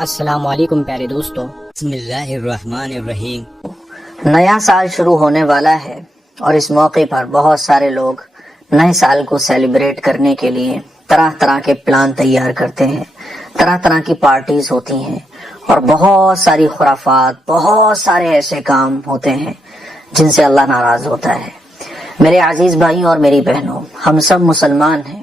السلام علیکم پیارے دوستو، بسم اللہ الرحمن الرحیم۔ نیا سال شروع ہونے والا ہے اور اس موقع پر بہت سارے لوگ نئے سال کو سیلیبریٹ کرنے کے لیے طرح طرح کے پلان تیار کرتے ہیں، طرح طرح کی پارٹیز ہوتی ہیں اور بہت ساری خرافات، بہت سارے ایسے کام ہوتے ہیں جن سے اللہ ناراض ہوتا ہے۔ میرے عزیز بھائیوں اور میری بہنوں، ہم سب مسلمان ہیں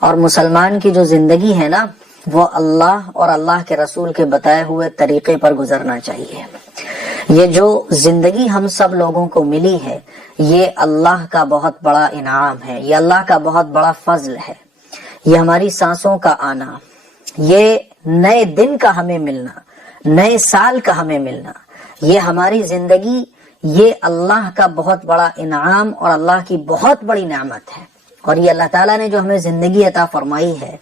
اور مسلمان کی جو زندگی ہے نا، وہ اللہ اور اللہ کے رسول کے بتائے ہوئے طریقے پر گزرنا چاہیے۔ یہ جو زندگی ہم سب لوگوں کو ملی ہے، یہ اللہ کا بہت بڑا انعام ہے، یہ اللہ کا بہت بڑا فضل ہے۔ یہ ہماری سانسوں کا آنا، یہ نئے دن کا ہمیں ملنا، نئے سال کا ہمیں ملنا، یہ ہماری زندگی، یہ اللہ کا بہت بڑا انعام اور اللہ کی بہت بڑی نعمت ہے۔ اور یہ اللہ تعالیٰ نے جو ہمیں زندگی عطا فرمائی ہے،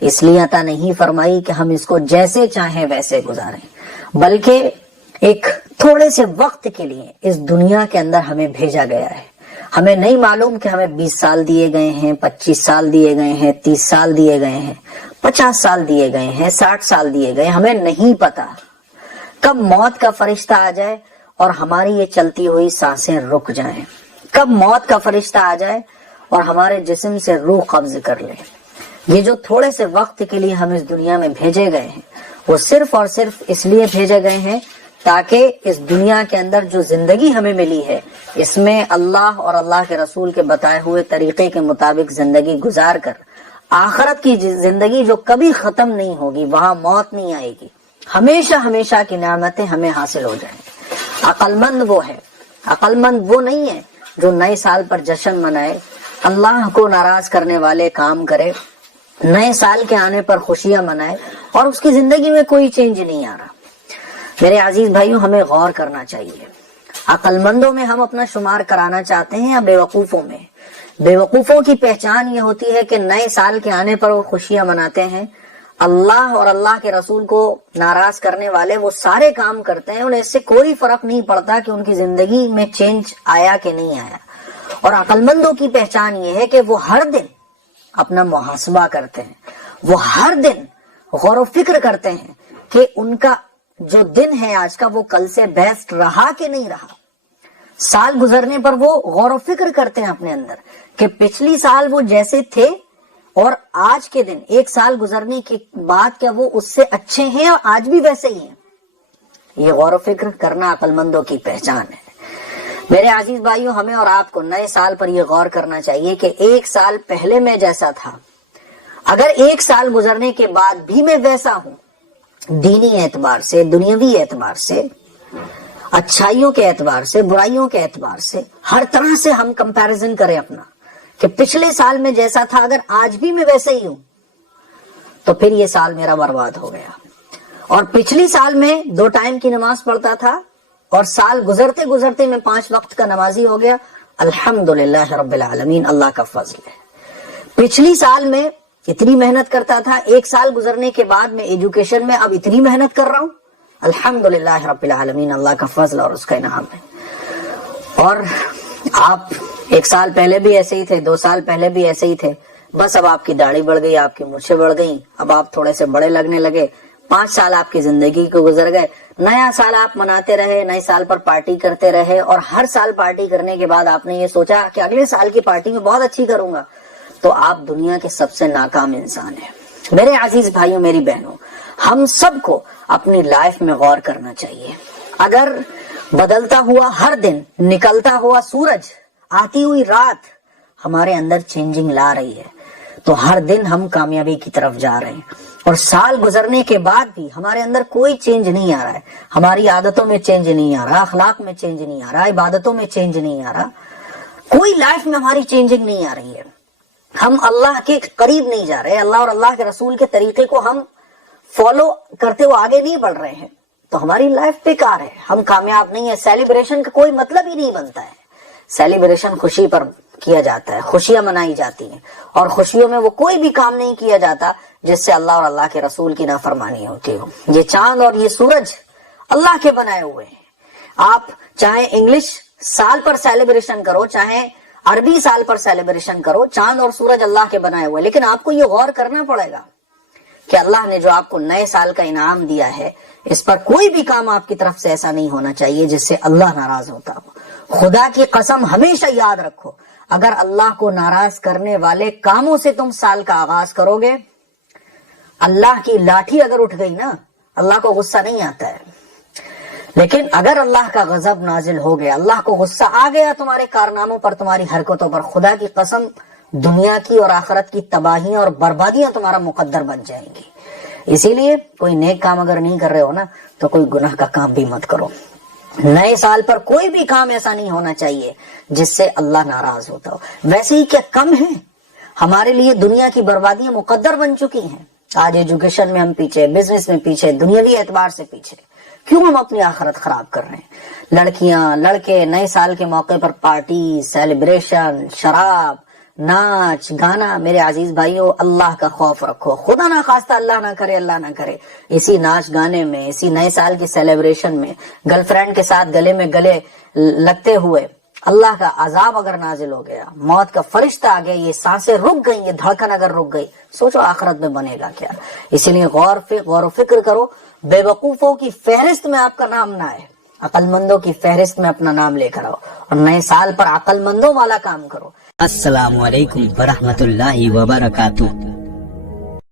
اس لیے عطا نہیں فرمائی کہ ہم اس کو جیسے چاہیں ویسے گزاریں، بلکہ ایک تھوڑے سے وقت کے لیے اس دنیا کے اندر ہمیں بھیجا گیا ہے۔ ہمیں نہیں معلوم کہ ہمیں 20 سال دیے گئے ہیں، 25 سال دیے گئے ہیں، 30 سال دیے گئے ہیں، 50 سال دیے گئے ہیں، 60 سال دیے گئے ہیں۔ ہمیں نہیں پتا کب موت کا فرشتہ آ جائے اور ہماری یہ چلتی ہوئی سانسیں رک جائیں، کب موت کا فرشتہ آ جائے اور ہمارے جسم سے روح قبض کر لے۔ یہ جو تھوڑے سے وقت کے لیے ہم اس دنیا میں بھیجے گئے ہیں، وہ صرف اور صرف اس لیے بھیجے گئے ہیں تاکہ اس دنیا کے اندر جو زندگی ہمیں ملی ہے، اس میں اللہ اور اللہ کے رسول کے بتائے ہوئے طریقے کے مطابق زندگی گزار کر آخرت کی زندگی جو کبھی ختم نہیں ہوگی، وہاں موت نہیں آئے گی، ہمیشہ ہمیشہ کی نعمتیں ہمیں حاصل ہو جائیں۔ عقل مند وہ ہے، عقل مند وہ نہیں ہے جو نئے سال پر جشن منائے، اللہ کو ناراض کرنے والے کام کرے، نئے سال کے آنے پر خوشیاں منائے اور اس کی زندگی میں کوئی چینج نہیں آ رہا۔ میرے عزیز بھائیوں، ہمیں غور کرنا چاہیے۔ عقل مندوں میں ہم اپنا شمار کرانا چاہتے ہیں یا بے وقوفوں میں؟ بے وقوفوں کی پہچان یہ ہوتی ہے کہ نئے سال کے آنے پر وہ خوشیاں مناتے ہیں، اللہ اور اللہ کے رسول کو ناراض کرنے والے وہ سارے کام کرتے ہیں، انہیں اس سے کوئی فرق نہیں پڑتا کہ ان کی زندگی میں چینج آیا کہ نہیں آیا۔ اور عقل مندوں کی پہچان یہ ہے کہ وہ ہر دن اپنا محاسبہ کرتے ہیں، وہ ہر دن غور و فکر کرتے ہیں کہ ان کا جو دن ہے آج کا، وہ کل سے بیسٹ رہا کہ نہیں رہا۔ سال گزرنے پر وہ غور و فکر کرتے ہیں اپنے اندر کہ پچھلی سال وہ جیسے تھے اور آج کے دن، ایک سال گزرنے کے بعد، کیا وہ اس سے اچھے ہیں اور آج بھی ویسے ہی ہیں۔ یہ غور و فکر کرنا عقل مندوں کی پہچان ہے۔ میرے عزیز بھائیوں، ہمیں اور آپ کو نئے سال پر یہ غور کرنا چاہیے کہ ایک سال پہلے میں جیسا تھا، اگر ایک سال گزرنے کے بعد بھی میں ویسا ہوں، دینی اعتبار سے، دنیاوی اعتبار سے، اچھائیوں کے اعتبار سے، برائیوں کے اعتبار سے، ہر طرح سے ہم کمپیریزن کریں اپنا کہ پچھلے سال میں جیسا تھا اگر آج بھی میں ویسے ہی ہوں، تو پھر یہ سال میرا برباد ہو گیا۔ اور پچھلی سال میں 2 ٹائم کی نماز پڑھتا تھا اور سال گزرتے گزرتے میں 5 وقت کا نمازی ہو گیا، الحمدللہ رب العالمین، اللہ کا فضل ہے۔ پچھلی سال میں اتنی محنت کرتا تھا، ایک سال گزرنے کے بعد میں ایجوکیشن میں اب اتنی محنت کر رہا ہوں، الحمدللہ رب العالمین، اللہ کا فضل اور اس کا انعام ہے۔ اور آپ 1 سال پہلے بھی ایسے ہی تھے، 2 سال پہلے بھی ایسے ہی تھے، بس اب آپ کی داڑھی بڑھ گئی، آپ کی مونچھیں بڑھ گئی، اب آپ تھوڑے سے بڑے لگنے لگے، 5 سال آپ کی زندگی کو گزر گئے، نیا سال آپ مناتے رہے، نئے سال پر پارٹی کرتے رہے، اور ہر سال پارٹی کرنے کے بعد آپ نے یہ سوچا کہ اگلے سال کی پارٹی میں بہت اچھی کروں گا، تو آپ دنیا کے سب سے ناکام انسان ہیں۔ میرے عزیز بھائیوں، میری بہنوں، ہم سب کو اپنی لائف میں غور کرنا چاہیے۔ اگر بدلتا ہوا ہر دن، نکلتا ہوا سورج، آتی ہوئی رات ہمارے اندر چینجنگ لا رہی ہے، تو ہر دن ہم کامیابی کی طرف جا رہے ہیں۔ اور سال گزرنے کے بعد بھی ہمارے اندر کوئی چینج نہیں آ رہا ہے، ہماری عادتوں میں چینج نہیں آ رہا، اخلاق میں چینج نہیں آ رہا، عبادتوں میں چینج نہیں آ رہا، کوئی لائف میں ہماری چینجنگ نہیں آ رہی ہے، ہم اللہ کے قریب نہیں جا رہے، اللہ اور اللہ کے رسول کے طریقے کو ہم فالو کرتے ہوئے آگے نہیں بڑھ رہے ہیں، تو ہماری لائف بیکار ہے، ہم کامیاب نہیں ہیں۔ سیلیبریشن کا کوئی مطلب ہی نہیں بنتا ہے۔ سیلیبریشن خوشی پر کیا جاتا ہے، خوشیاں منائی جاتی ہیں، اور خوشیوں میں وہ کوئی بھی کام نہیں کیا جاتا جس سے اللہ اور اللہ کے رسول کی نافرمانی ہوتی ہو۔ یہ چاند اور یہ سورج اللہ کے بنائے ہوئے ہیں۔ آپ چاہے انگلش سال پر سیلیبریشن کرو، چاہے عربی سال پر سیلیبریشن کرو، چاند اور سورج اللہ کے بنائے ہوئے، لیکن آپ کو یہ غور کرنا پڑے گا کہ اللہ نے جو آپ کو نئے سال کا انعام دیا ہے اس پر کوئی بھی کام آپ کی طرف سے ایسا نہیں ہونا چاہیے جس سے اللہ ناراض ہوتا ہو۔ خدا کی قسم ہمیشہ یاد رکھو، اگر اللہ کو ناراض کرنے والے کاموں سے تم سال کا آغاز کرو گے، اللہ کی لاٹھی اگر اٹھ گئی نا، اللہ کو غصہ نہیں آتا ہے، لیکن اگر اللہ کا غضب نازل ہو گیا، اللہ کو غصہ آ گیا تمہارے کارناموں پر، تمہاری حرکتوں پر، خدا کی قسم دنیا کی اور آخرت کی تباہیاں اور بربادیاں تمہارا مقدر بن جائیں گی۔ اسی لیے کوئی نیک کام اگر نہیں کر رہے ہو نا تو کوئی گناہ کا کام بھی مت کرو۔ نئے سال پر کوئی بھی کام ایسا نہیں ہونا چاہیے جس سے اللہ ناراض ہوتا ہو۔ ویسے ہی کیا کم ہے، ہمارے لیے دنیا کی بربادیاں مقدر بن چکی ہیں۔ آج ایجوکیشن میں ہم پیچھے، بزنس میں پیچھے، دنیاوی اعتبار سے پیچھے، کیوں ہم اپنی آخرت خراب کر رہے ہیں؟ لڑکیاں لڑکے نئے سال کے موقع پر پارٹی، سیلیبریشن، شراب، ناچ گانا۔ میرے عزیز بھائیو، اللہ کا خوف رکھو، خدا نہ خواستہ اللہ نہ کرے اسی ناچ گانے میں، اسی نئے سال کی سیلیبریشن میں گرل فرینڈ کے ساتھ گلے میں گلے لگتے ہوئے اللہ کا عذاب اگر نازل ہو گیا، موت کا فرشتہ آ گیا، یہ سانسیں رک گئی، یہ دھڑکن اگر رک گئی، سوچو آخرت میں بنے گا کیا۔ اسی لیے غور و فکر کرو، بے وقوفوں کی فہرست میں آپ کا نام نہ آئے، عقل مندوں کی فہرست میں اپنا نام لے کر آؤ، اور نئے سال پر عقل مندوں والا کام کرو۔ السلام علیکم ورحمۃ اللہ وبرکاتہ۔